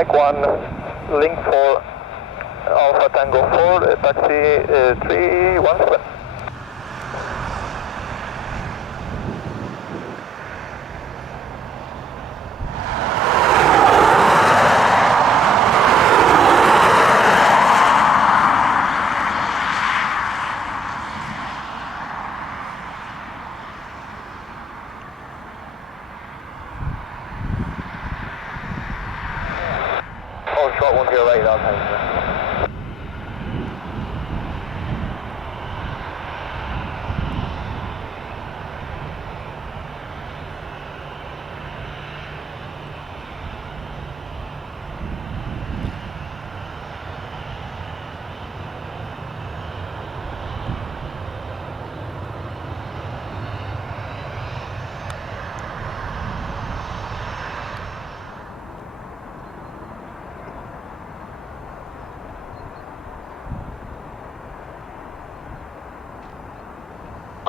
Mike 1, link for Alpha Tango 4, taxi 317. Oh, short one to your right, okay.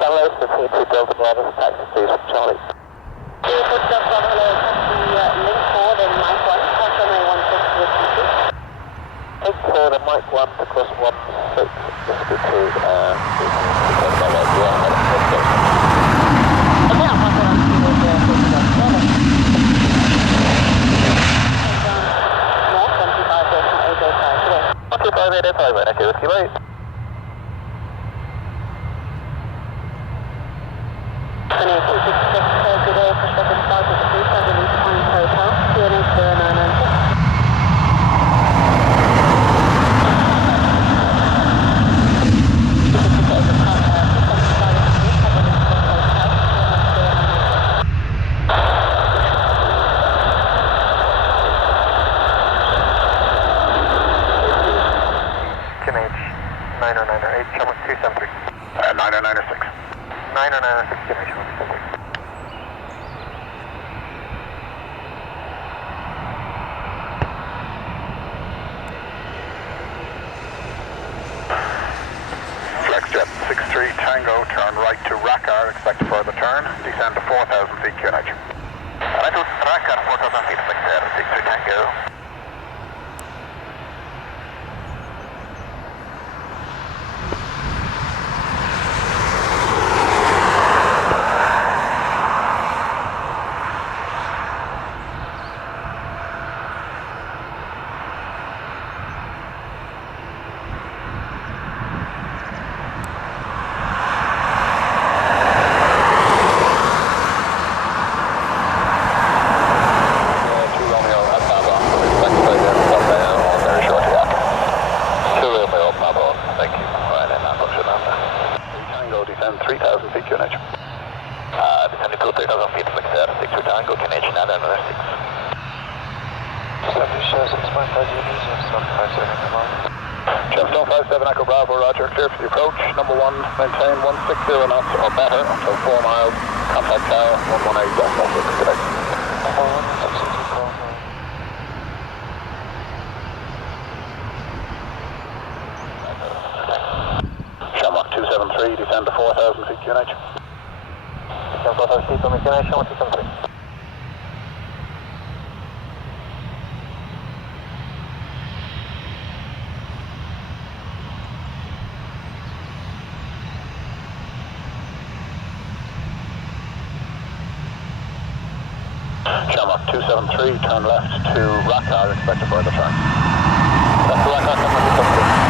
Hello, 15 Delta Bravo, taxi please from Charlie. Delta Bravo, hello, taxi link 4, then Mike 1, confirm 16 Link 4, then Mike 1 to cross 16, Whiskey 2, thank you, Whiskey, right. Flexjet 63 Tango, turn right to Rakkar, expect a further turn, descend to 4,000 feet QNH. Right to Rakkar, 4,000 feet, expect 63 Tango. Descend 3,000 feet QNH. Descending to 3,000 feet, flex 63 Tango, QNH, now down to 6. Gemstone 57 Echo Bravo, roger, clear for the approach. Number 1, maintain 160 knots or better until 4 miles. Contact tower 118 Golf Golf, good Shamrock 273, descend to 4,000 feet QNH. Descend 4,000 feet from QNH, Shamrock 273. Shamrock 273, turn left to Rakkar, expect a further turn. Left to Rakkar, Shamrock 273.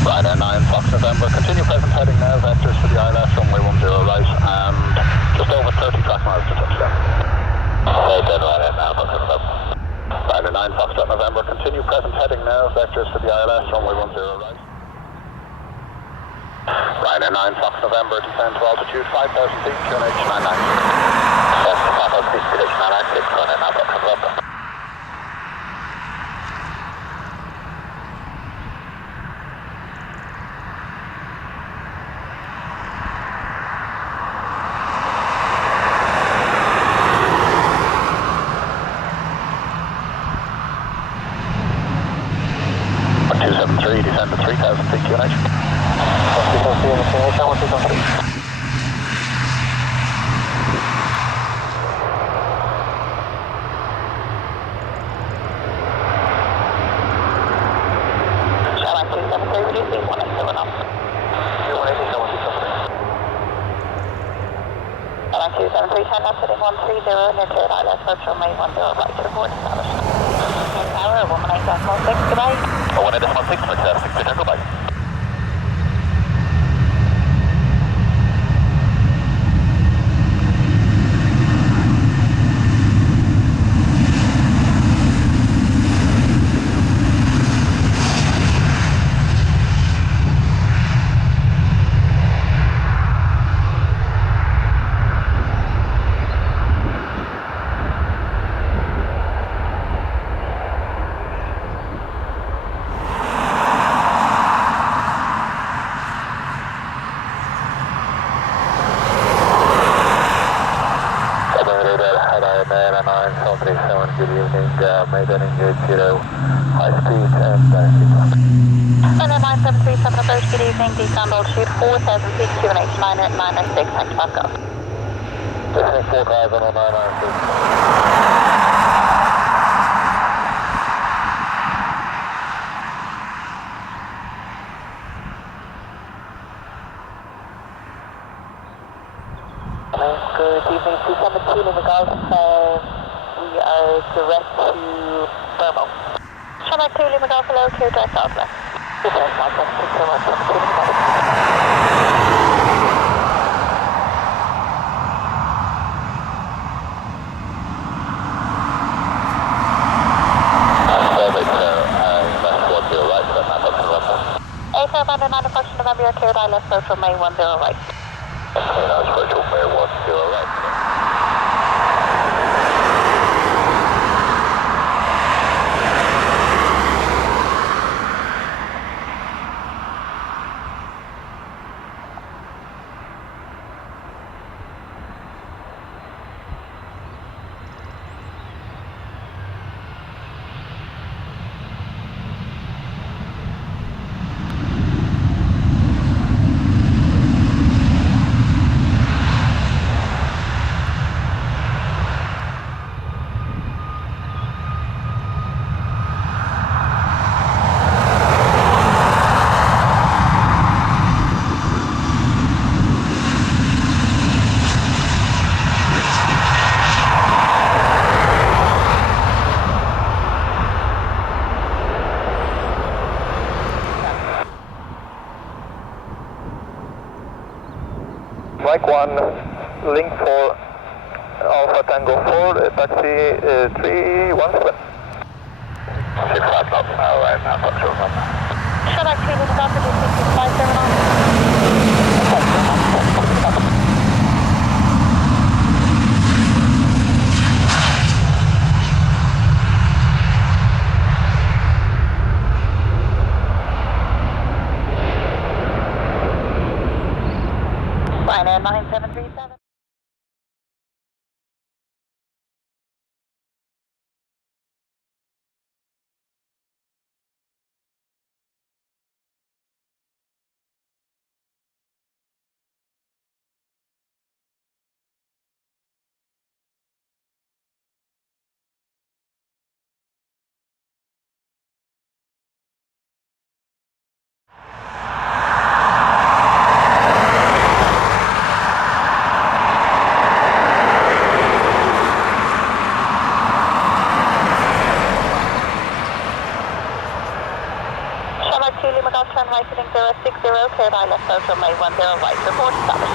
Ryanair 9, Fox November, continue present heading now, vectors for the ILS, runway 10 right, and just over 30 track miles to touchdown. Okay, then Ryanair 9, Fox November. Ryanair 9, Fox November, continue present heading now, vectors for the ILS, runway 10 right. Ryanair 9, Fox November, descend to altitude 5,000 feet, QNH 996. Descend to 5,000 feet, QNH 996, Ryanair 9, Fox November. Descend to 3,000 feet QNH. 97310 left heading 130 near cleared ILS approach runway 10 right report established. Tower 118.6 goodbye. 118.6 fantastic, good goodbye. Good evening, maintaining gate 0, high speed and sequence. 9737 approach, good evening, descend altitude 4,000 feet, QNH 996, thanks Pascal. Listening 4,000 on 996. Good evening, 272 Lima Golf. We are direct to Burmo. Channel 2 Lima Golf, hello, clear direct southwest. Direct southwest, 601, 72 Lima Golf. Aircraft under 9 approach November, you're cleared ILS approach runway 10 right. Okay, that's approach runway 10 right. Mike 1, link for Alpha Tango 4, taxi 317. 6 knots an hour right now, Foxtrot 1. Shut up, clean it up, reduce 6570. Fine, 9737. Lima Golf, turn right heading 060, cleared ILS approach runway 10 right, report established.